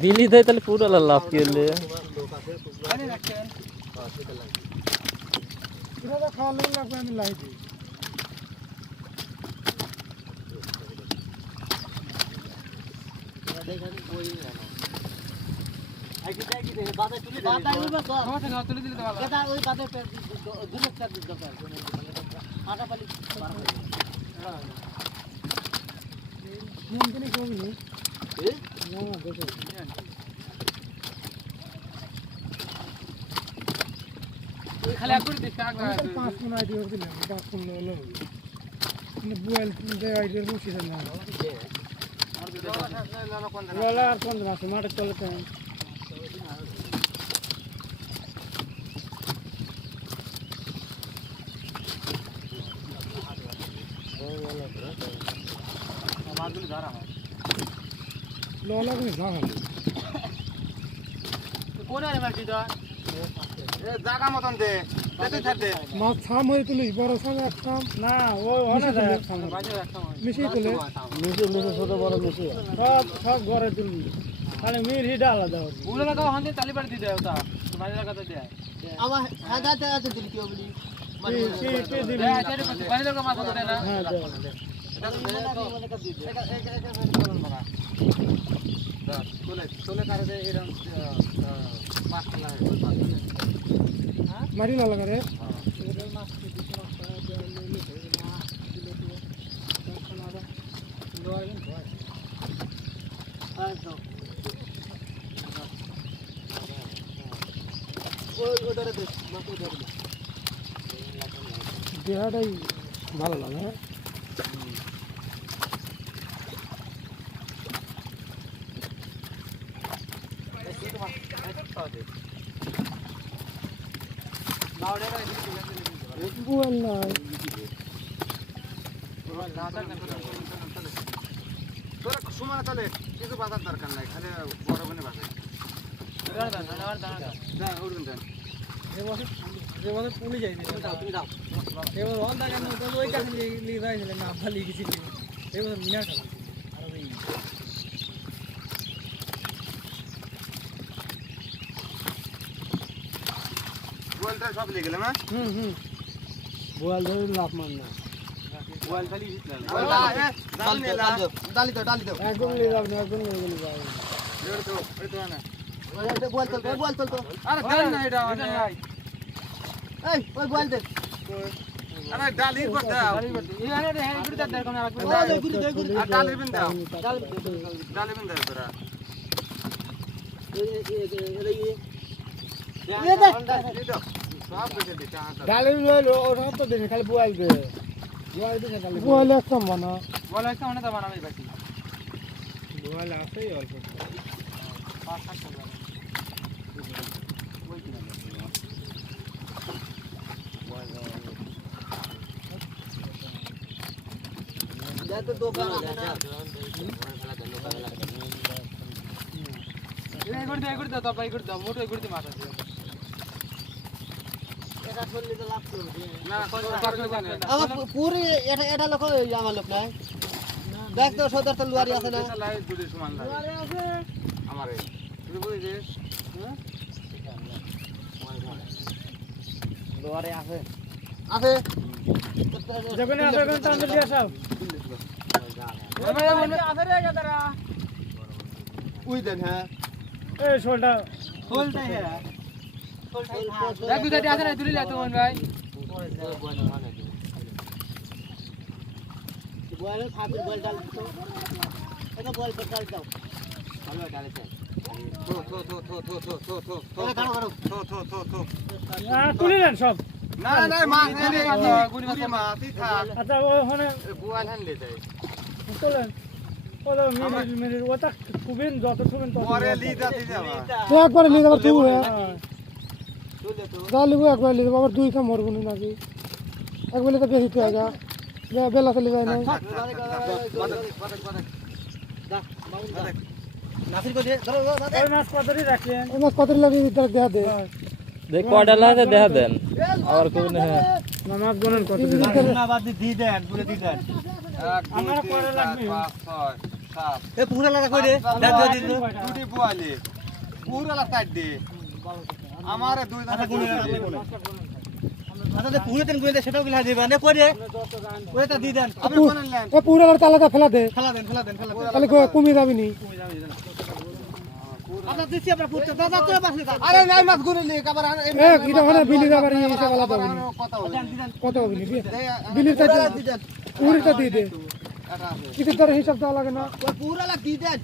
দিলি দেয় তাহলে পুরো লাভ কি হলে খাওয়া লাগবে আমি লাই দিই খালি একবার দিস কাক না 5 মিনিট আইডিয়া দিলাম 10 মিনিট হলো মানে বুয়েল দে আইডিয়া বসে না লালা আর কোন মাছ মাঠে চলতে মাছগুলো ধরা হয় লালা কোন জায়গা কোন আরে মাছ দিদা এ জায়গা মতন দে কত ছাড় মাছ ছাম হয়ে তুলিস বড় ছাম এক ছাম না ও অনেক যায় এক ছাম মিশিয়ে তুলে মিশে ছোট বড় মিশে সব ঘরে তুলবি তাহলে মির হিটা আলাদা হবে বুড়ো লাগাও হাতে তালি বাড়ি দিতে ওটা মাঝে লাগাতে দে আমার হাতে আছে দিল কি বলি কে দিবি দে আরে পানি লাগা মাছ ধরে না হ্যাঁ দে মারি না লাগা রে দেহাটাই ভালো লাগে হ্যাঁ বুয়েল নাই তোরা সুমানা চলে কিছু বাজার দরকার নাই খালি বড় বনে বাজার যা উড়ুন দেন এবার পুলি যাই এবার অল দাগ ওই কাছে লিয়ে যাইছিল না ভালো লিখেছিল এবার মিনাট বলটা সব লিয়ে গেলাম হ্যাঁ বুয়াল ধরে লাভ মান না ওয়াল খালি দিতে ডালি দাও একদম লিয়ে যাও না একদম লিয়ে গেলে যাও বল চল তো আরে দেন না এটা এই ওই বল দে আরে ডালির পর দাও এই আরে রে এই গুড়ি দাও কোন রাখবে ওই গুড়ি দে গুড়ি আর ডালির বিন দাও ডালির বিন দাও তোরা এ দে সব বেঁচে দিতে ডালে লইলো ওটা তো দিন খালি বুয়াল দে বুয়াল দিন খালি বুয়াল একদম বানা বলা একটা মানে তো বানাবে বাকি বুয়াল আছেই অল্প 5-7 টাকা ওই কিনা যা তো দোকান আছে না এই গুড়ি দাও তো ভাই গুড়ি দাও মোটো গুড়ি দি মাছ আছে এটা চললে তো লাভ করবে না সরকার জানে আমার পুরি এটা লোক আমার লোক নাই দেখ তো 17টা লুয়ারি আছে না এটা লাই দুটি সমান লাই লুয়ারি আছে আমারে তুই বুঝিস লোয়ারে আছে আছে যখন আসবে কোন টান দিয়ে আসাও আছে রে গাদারা উই দেন হ্যাঁ এই শোলটা ফুলটাই হ্যাঁ দেখ দুই সাইডে আছে না তুলি লা তো মন ভাই বল ফাটির বল ডাল তো এটা বল पर डाल দাও ভালো ডালে চাই থো থো থো থো থো থো থো থো থো কারো থো থো থো থো তুলে নেন সব না না মাছ নেই গুড়ি মাছই থাক আচ্ছা ওখানে বুয়াল হান লে যায় তোলেন ওটা মিনিট ওটা খুবেন যত খুবেন তত পরে লি যাতে যাবা তো একবার লিয়ে যাবার তুই যা লিবো একবার লিয়ে যাবো আবার দুই কাম মরবো না নাকি একবার তো বেশি তো আগে বেলা চলে যায় না নাসির কো দে ধরো ওই মাছ কতরি রাখলেন ওই মাছ কতরি লাগে দেখা দে দেখ কয়টা লাগে দেখা দেন আবার কোন মাছ গণন কত না বাদ দিয়ে দেন পুরো দিয়ে দেন আমার পরে লাগবে 5 6 7 এ পুরো লাগা কই রে দেখ দিন দুটি বুয়ালি পুরালা সাইড দে আমারে দুই দানা গুনে আচ্ছা পুরো দেন গুনে সেটাও গিলা দিবেন এ কই রে ওইটা দিয়ে দেন আপনি বানালেন এ পুরো তালাটা ফেলা দে ফেলা দেন তাহলে কমে যাবে নি আপনার দিছি আপনার পুরো দাদা তো বাসি দাদা আরে নাই মাছ গুনে লি আবার এ কিটা হলে বিলি যাবার হিসাব আলাদা হবে কথা হবে কত হবে নি বিলির তা পুরিটা দিয়ে দে এটা আছে কিছু তোর হিসাব দেওয়া লাগে না পুরো লাগ দিয়ে দেন